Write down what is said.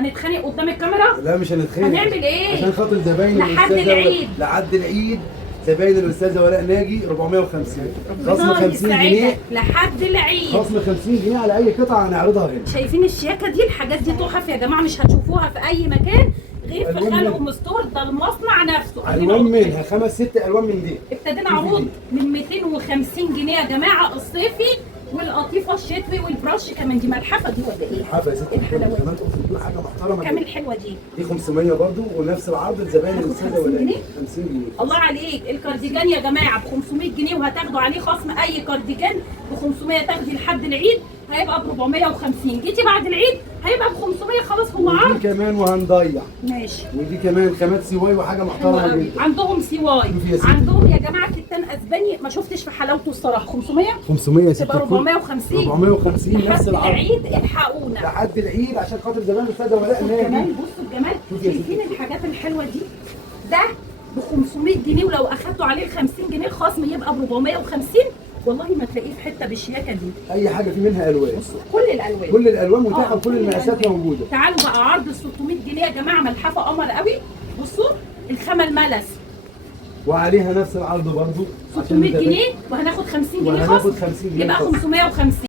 هنتخانق قدام الكاميرا؟ لا مش هنتخانق. هنعمل ايه؟ عشان خاطر زباين لحد العيد. لحد العيد زباين الاستاذه ولاء ناجي 450 خصم 50 جنيه لحد العيد. خصم 50 جنيه على اي قطعه هنعرضها هنا. شايفين الشياكه دي؟ الحاجات دي تحف يا جماعه، مش هتشوفوها في اي مكان غير في خلق ام ستور. ده المصنع نفسه. الوان منها 5 6 الوان من دي. ابتدينا عروض من 250 جنيه يا جماعه، الصيفي والقطيفه الشتوي والبرش كمان. دي ملحفه دي ولا ايه؟ ملحفه يا ستي. الحلاوه كمان تقصد حاجه محترمه. كام الحلوه دي؟ دي 500 برضه ونفس العرض لزباين الاستاذه ولاء. 50 جنيه. الله عليك. الكارديجان يا جماعه ب 500 جنيه وهتاخدوا عليه خصم. اي كارديجان ب 500 تاخدي لحد العيد هيبقى ب 450. جيتي بعد العيد هيبقى ب 500. خلاص هو عرض. ودي كمان وهنضيع. ماشي. ودي كمان خامات سواي وحاجه محترمه جدا. عندهم سواي، عندهم يا جماعه كتان اسباني ما شفتش في حلاوته الصراحه. 500 يا ستي. تبقى 450. 450 نفس العرض. لحد العيد الحقونا. لحد العيد عشان خاطر زمان الاستاذه ولاء ناجي. كمان بصوا الجمال. شايفين الحاجات الحلوه دي؟ ده ب 500 جنيه ولو اخدتوا عليه ال 50 جنيه الخصم يبقى ب 450. والله ما تلاقيه في حته بالشياكه دي. اي حاجه في منها الوان. كل الالوان. كل الالوان متاحه وكل المقاسات موجوده. تعالوا بقى عرض ال 600 جنيه يا جماعه، ملحفه قمر قوي. بصوا الخامه الملس وعليها نفس العرض برضه 600 جنيه وهناخد 50 جنيه خصم. وهناخد 50 جنيه يبقى خصم. 550.